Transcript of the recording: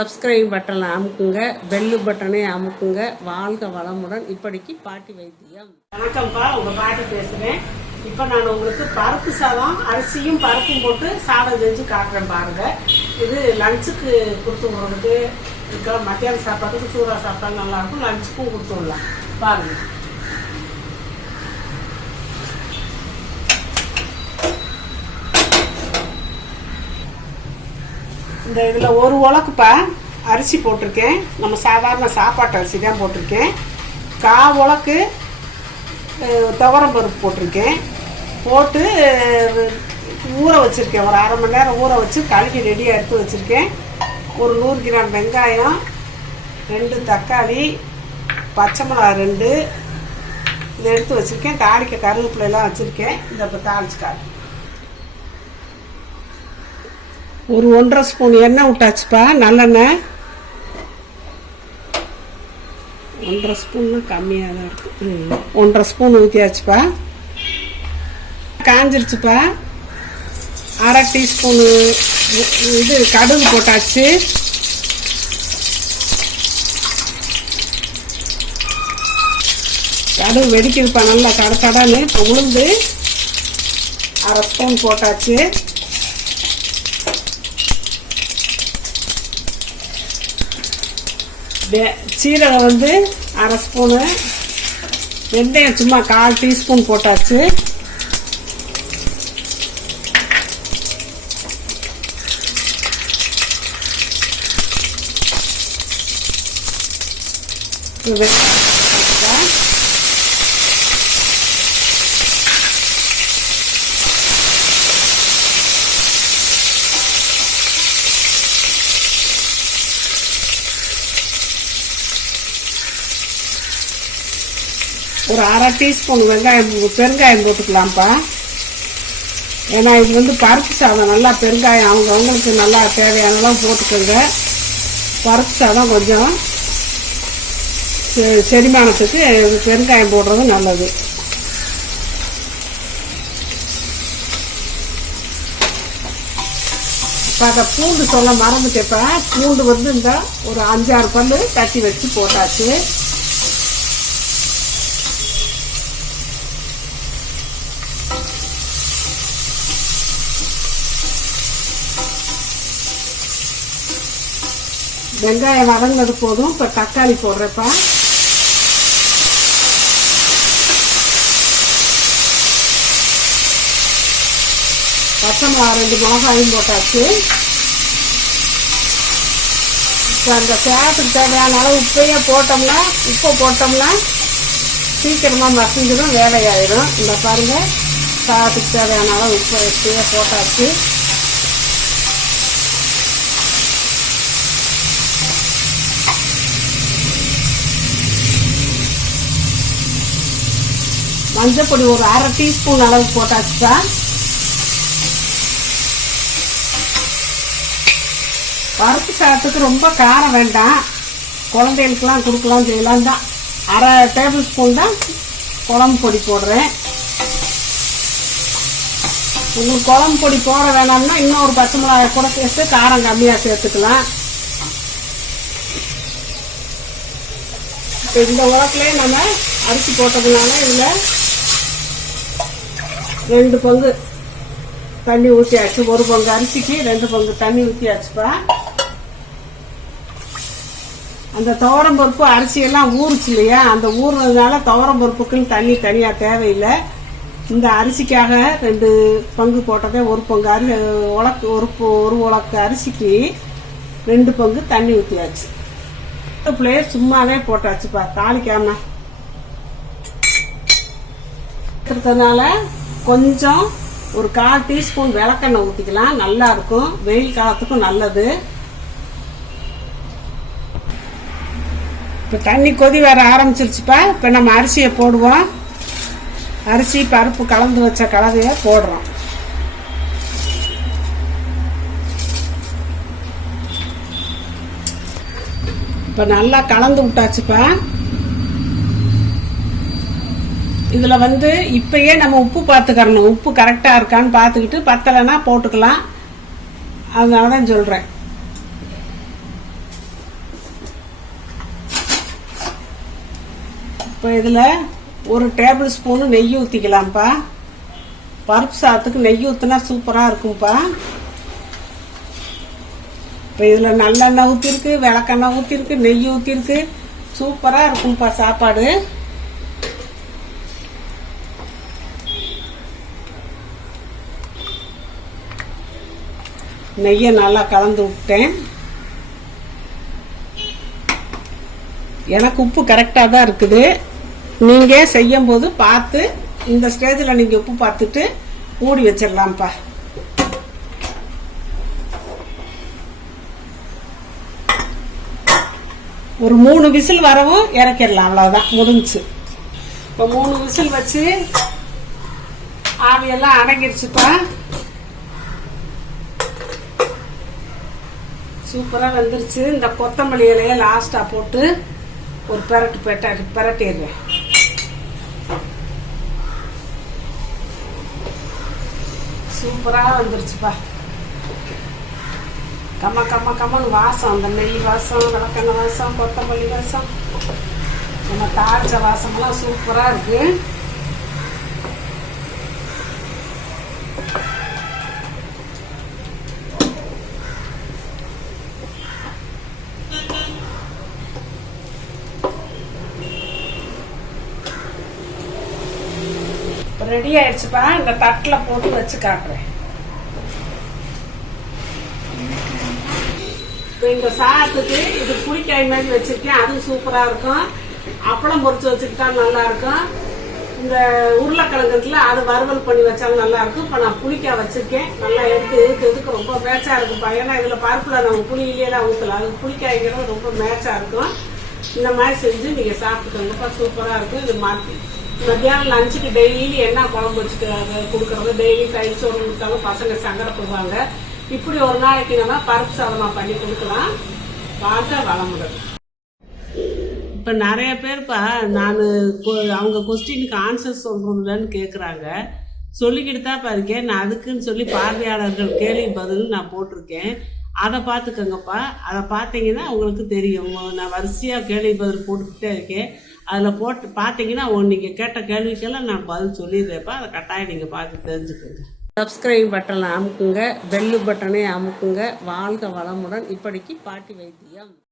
Subscribe பட்டனை அமுக்குங்க, bell பட்டனை அமுக்குங்க. வாழ்க வளமுடன். இப்படிக்கு பாட்டி வைத்தியம். வணக்கம்ப்பா, உங்க பாட்டி பேசுறேன். இப்போ நான் உங்களுக்கு பருப்பு சாதம், அரிசியும் பருப்பும் போட்டு சாதம் செஞ்சு காட்டுறேன் பாருங்க. இது லஞ்சுக்கு கொடுத்து விடுறதுக்கு, இதுக்கெல்லாம் மத்தியானம் சாப்பாட்டுக்கு சூடாக சாப்பிட்டா நல்லா இருக்கும். லஞ்சுக்கும் கொடுத்து விடலாம் பாருங்க. இந்த இதில் ஒரு உலக்குப்பா அரிசி போட்டிருக்கேன். நம்ம சாதாரண சாப்பாட்டு அரிசி தான் போட்டிருக்கேன். உலக்கு துவரம் பருப்பு போட்டிருக்கேன். போட்டு ஊற வச்சுருக்கேன். ஒரு அரை மணி நேரம் ஊற வச்சு கழுவி ரெடியாக எடுத்து வச்சுருக்கேன். ஒரு 100 கிராம் வெங்காயம், 2 தக்காளி, பச்சை மிளகா 2 இதை எடுத்து வச்சுருக்கேன். தாளிக்க கருவேப்பிலையெல்லாம் வச்சுருக்கேன். இதை இப்போ தாளிச்சுக்காரு. ஒரு 1.5 ஸ்பூன் எண்ணெய் விட்டாச்சுப்பா, நல்லெண்ணெய். 1.5 ஸ்பூன்னு கம்மியாக தான் இருக்கு. 1.5 ஸ்பூன் ஊற்றியாச்சுப்பா. காஞ்சிருச்சுப்பா. அரை டீஸ்பூனு இது கடுகு போட்டாச்சு. கடுகு வெடிக்குதுப்பா நல்லா கடன்னு. இப்போ உளுந்து அரை ஸ்பூன் போட்டாச்சு. சீரகம் வந்து அரை ஸ்பூனு, வெந்தயம் சும்மா 1/4 டீஸ்பூன் போட்டாச்சு. ஒரு அரை டீஸ்பூன் பெருங்காயம் போட்டுக்கலாம்ப்பா. ஏன்னா இது வந்து பருப்பு சாதம், நல்லா பெருங்காயம் அவங்களுக்கு நல்லா தேவையானதான் போட்டுக்கோங்க. பருப்பு சாதம் கொஞ்சம் செரிமானத்துக்கு பெருங்காயம் போடுறது நல்லது. அதை பூண்டு சொல்ல மறந்துட்டேப்பா. பூண்டு வந்து இந்த ஒரு 5-6 பல்லு தட்டி வச்சு போட்டாச்சு. வெங்காயம் வதங்கினது போதும். இப்போ தக்காளி போடுறப்பா. பச்சை மிளகா 2 மிளகாயும் போட்டாச்சு. இப்போ அந்த சாதத்துக்கு தேவையான அளவு உப்பு போட்டோம்னா சீக்கிரமாக மசிஞ்சிடும், வேலையாயிடும். இந்த பாருங்க, சாதத்துக்கு தேவையான அளவு உப்பு கீழே போட்டாச்சு. மஞ்சப்பொடி ஒரு அரை டீஸ்பூன் அளவு போட்டாச்சுப்பா. பருப்பு சாதத்துக்கு ரொம்ப காரம் வேண்டாம், குழந்தைகளுக்கெல்லாம் கொடுக்கலாம் செய்யலாம் தான். அரை டேபிள் ஸ்பூன் தான் குழம்பு பொடி போடுறேன். உங்களுக்கு குழம்பு பொடி போட வேணாம்னா இன்னொரு பச்சை மிளகாய் கூட சேர்த்து காரம் கம்மியாக சேர்த்துக்கலாம். இந்த உலக்கிலே நம்ம அரிசி போட்டதுனால இதில் 2 பங்கு தண்ணி ஊற்றியாச்சு. 1 பங்கு அரிசிக்கு 2 பங்கு தண்ணி ஊற்றியாச்சுப்பா. அந்த துவரம் பருப்பு அரிசியெல்லாம் ஊறுச்சு இல்லையா, அந்த ஊறுனதுனால துவரம் பருப்புக்குன்னு தண்ணி தனியாக தேவையில்லை. இந்த அரிசிக்காக 2 பங்கு போட்டதே 1 பங்கு ஒரு உலக்கு அரிசிக்கு 2 பங்கு தண்ணி ஊற்றியாச்சு. பிளேட் சும்மாவே போட்டாச்சுப்பா, தாளிக்காம இருக்கிறதுனால கொஞ்சம் ஒரு 1/4 டீஸ்பூன் விளக்கெண்ணெய் ஊற்றிக்கலாம், நல்லா இருக்கும். வெயில் காலத்துக்கும் நல்லது. இப்போ தண்ணி கொதி வர ஆரம்பிச்சிருச்சுப்பா. இப்போ நம்ம அரிசியை போடுவோம். அரிசி பருப்பு கலந்து வச்ச கலவையை போடுறோம். இப்போ நல்லா கலந்து விட்டாச்சுப்பா. இதில் வந்து இப்பயே நம்ம உப்பு பார்த்துக்கறணும். உப்பு கரெக்டாக இருக்கான்னு பார்த்துக்கிட்டு பத்தலைன்னா போட்டுக்கலாம். அதனால தான் சொல்கிறேன். இப்போ இதில் 1 டேபிள் ஸ்பூனு நெய் ஊற்றிக்கலாம்ப்பா. பருப்பு சாதத்துக்கு நெய் ஊற்றினா சூப்பராக இருக்கும்ப்பா. இப்போ இதில் நல்லெண்ணெய் ஊற்றிருக்கு, விளக்கெண்ணெய் ஊற்றிருக்கு, நெய் ஊற்றிருக்கு, சூப்பராக இருக்கும்ப்பா சாப்பாடு. நெய்யை நல்லா கலந்து விட்டேன். எனக்கு உப்பு கரெக்டாக தான் இருக்குது. நீங்கள் செய்யும்போது பார்த்து இந்த ஸ்டேஜில் நீங்கள் உப்பு பார்த்துட்டு மூடி வச்சிடலாம்ப்பா. ஒரு 3 விசில் வரவும் இறக்கிடலாம். அவ்வளோதான், முடிஞ்சுச்சு. இப்போ 3 விசில் வச்சு ஆவியெல்லாம் அடங்கிருச்சுப்பா. சூப்பராக வந்துருச்சு. இந்த கொத்தமல்லி இலையை லாஸ்ட்டாக போட்டு ஒரு பிரட்டிடுறேன். சூப்பராக வந்துருச்சுப்பா. கம்மன்னு வாசம், அந்த நெய் வாசம், விளக்கெண்ணெய் வாசம், கொத்தமல்லி வாசம், நம்ம தாளிச்ச வாசமெல்லாம் சூப்பராக இருக்கு. ரெடி ஆயிடுச்சுப்பா. இந்த தட்டில் போட்டு வச்சு காட்டுறேன். இப்போ இந்த சாதத்துக்கு இது புளிக்காய் மாதிரி வச்சிருக்கேன், அது சூப்பராக இருக்கும். அப்பளம் பொரிச்சு வச்சுக்கிட்டா நல்லா இருக்கும். இந்த உருளைக்கிழங்குல அது வறுவல் பண்ணி வச்சாலும் நல்லா இருக்கும். இப்போ நான் புளிக்காய் வச்சிருக்கேன். நல்லா எடுத்து ரொம்ப மேட்சா இருக்குப்பா. ஏன்னா இதில் பருப்புல நம்ம புளியிலேயே ஊற்றலாம். அது புளிக்காய்ங்கிறது ரொம்ப மேட்சா இருக்கும். இந்த மாதிரி செஞ்சு நீங்கள் சாப்பிட்டுக்கோங்கப்பா. சூப்பராக இருக்கும். இது மாற்றி மத்தியானம் லஞ்சுக்கு டெய்லி என்ன குழம்பு வச்சுட்டு கொடுக்குறது, டெய்லி தயிர் சோறு கொடுத்தாலும் பசங்க சங்கடப்படுவாங்க. இப்படி ஒரு நாளைக்கு நம்ம பருப்பு சாதமாக பண்ணி கொடுக்கலாம். பார்க்க வளமுடன். இப்போ நிறைய பேர்ப்பா நான் அவங்க கொஸ்டினுக்கு ஆன்சர் சொல்கிறதுலன்னு கேட்குறாங்க. சொல்லிக்கிட்டு தான் இருக்கேன். நான் அதுக்குன்னு சொல்லி பார்வையாளர்கள் கேள்வி பதில் நான் போட்டிருக்கேன். அதை பார்த்துக்கோங்கப்பா. அதை பார்த்தீங்கன்னா உங்களுக்கு தெரியும். நான் வரிசையாக கேள்வி பதில் போட்டுக்கிட்டே இருக்கேன். அதில் போட்டு பார்த்தீங்கன்னா நீங்கள் கேட்ட கேள்விக்கெல்லாம் நான் பதில் சொல்லிடுறேன்ப்பா. அதை கட்டாயம் நீங்கள் பார்த்து தெரிஞ்சுக்கோங்க. சப்ஸ்கிரைப் பட்டனை அமுக்குங்க, பெல்லு பட்டனை அமுக்குங்க. வாழ்க வளமுடன். இப்படிக்கு பாட்டி வைத்தியம்.